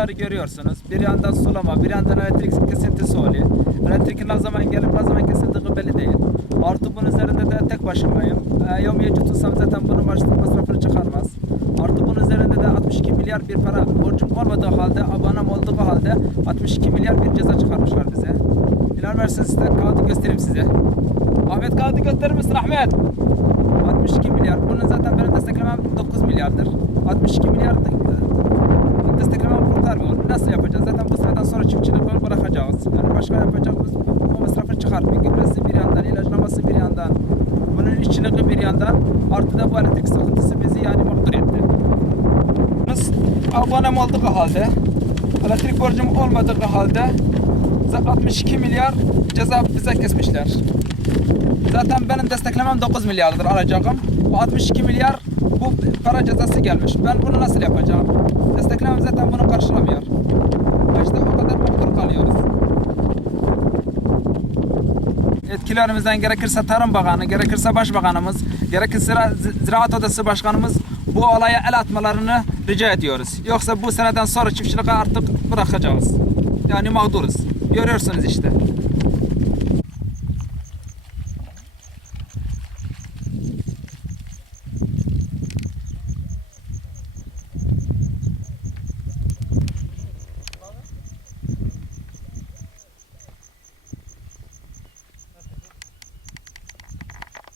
sıkıntıları görüyorsunuz. Bir yandan sulama, bir yandan elektrik kesintisi oluyor. Elektrikin ne zaman gelip ne zaman kesildiği belli değil. Artı bunun üzerinde de tek başımayım. Yomiye tutsam zaten bunun masrafını çıkarmaz. Artı bunun üzerinde de 62 milyar bir para borcum olmadığı halde, abonem olduğu halde 62 milyar bir ceza çıkarmışlar bize. İnanmazsanız size kağıdı göstereyim size. Ahmet kağıdı gösterir misin Ahmet? 62 milyar. Bunun zaten benim desteklemem 9 milyardır. 62 milyar desteklemem kurtarmıyor. Nasıl yapacağız? Zaten bu sırada sonra çiftçilik bırakacağız. Yani başka yapacağımız bu masrafı çıkartmıyor. Gübresi bir yandan, ilaçlaması bir yandan, bunun işçiliği bir yandan, artı da bu elektrik sıkıntısı bizi yani mağdur etti. Biz abonem olduğu halde, elektrik borcum olmadığı halde 62 milyar ceza bize kesmişler. Zaten benim desteklemem 9 milyardır alacağım. Bu 62 milyar bu para cezası gelmiş. Ben bunu nasıl yapacağım? Desteklemem zaten bunu karşılamıyor. İşte o kadar mağdur kalıyoruz. Etkilerimizden gerekirse Tarım Bakanı, gerekirse Başbakanımız, gerekirse Ziraat Odası Başkanımız bu olaya el atmalarını rica ediyoruz. Yoksa bu seneden sonra çiftçiliği artık bırakacağız. Yani mağduruz. Görüyorsunuz işte.